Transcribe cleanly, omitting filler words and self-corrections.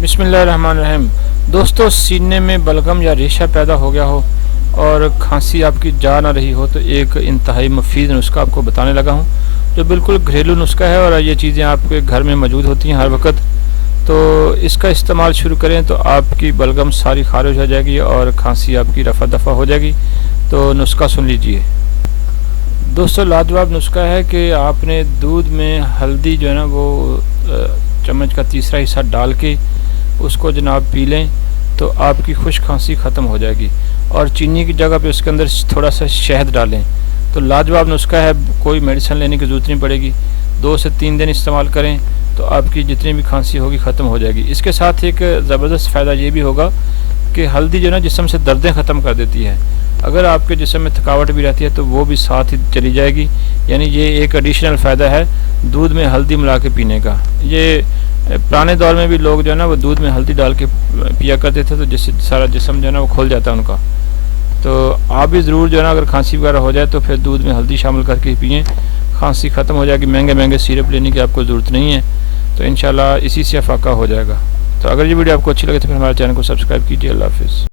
बिस्मिल्लाहिर्रहमानिर्रहीम। दोस्तों, सीने में बलगम या रेशा पैदा हो गया हो और खांसी आपकी जा ना रही हो तो एक इंतहाई मुफीद नुस्खा आपको बताने लगा हूँ, जो बिल्कुल घरेलू नुस्खा है और ये चीज़ें आपके घर में मौजूद होती हैं हर वक्त। तो इसका इस्तेमाल शुरू करें तो आपकी बलगम सारी खारिज हो जाएगी और खांसी आपकी रफ़ा दफ़ा हो जाएगी। तो नुस्खा सुन लीजिए दोस्तों। लाजवाब नुस्खा है कि आपने दूध में हल्दी जो है ना वो चम्मच का तीसरा हिस्सा डाल के उसको जनाब पी लें तो आपकी खुश्क खांसी ख़त्म हो जाएगी। और चीनी की जगह पे उसके अंदर थोड़ा सा शहद डालें तो लाजवाब नुस्खा है, कोई मेडिसिन लेने की ज़रूरत नहीं पड़ेगी। 2 से 3 दिन इस्तेमाल करें तो आपकी जितनी भी खांसी होगी ख़त्म हो जाएगी। इसके साथ एक ज़बरदस्त फ़ायदा ये भी होगा कि हल्दी जो ना जिस्म से दर्दें ख़त्म कर देती है। अगर आपके जिस्म में थकावट भी रहती है तो वो भी साथ ही चली जाएगी। यानी ये एक एडिशनल फ़ायदा है दूध में हल्दी मिला के पीने का। ये पुराने दौर में भी लोग जो है ना वो दूध में हल्दी डाल के पिया करते थे, तो जिससे सारा जिस्म जो है ना वो खुल जाता है उनका। तो आप भी ज़रूर जो है ना अगर खांसी वगैरह हो जाए तो फिर दूध में हल्दी शामिल करके पिएँ, खांसी ख़त्म हो जाएगी। महंगे महंगे सिरप लेने की आपको ज़रूरत नहीं है, तो इंशाल्लाह इसी से अफाका हो जाएगा। तो अगर ये वीडियो आपको अच्छी लगे तो फिर हमारे चैनल को सब्सक्राइब कीजिए। अल्लाह हाफ़िज़।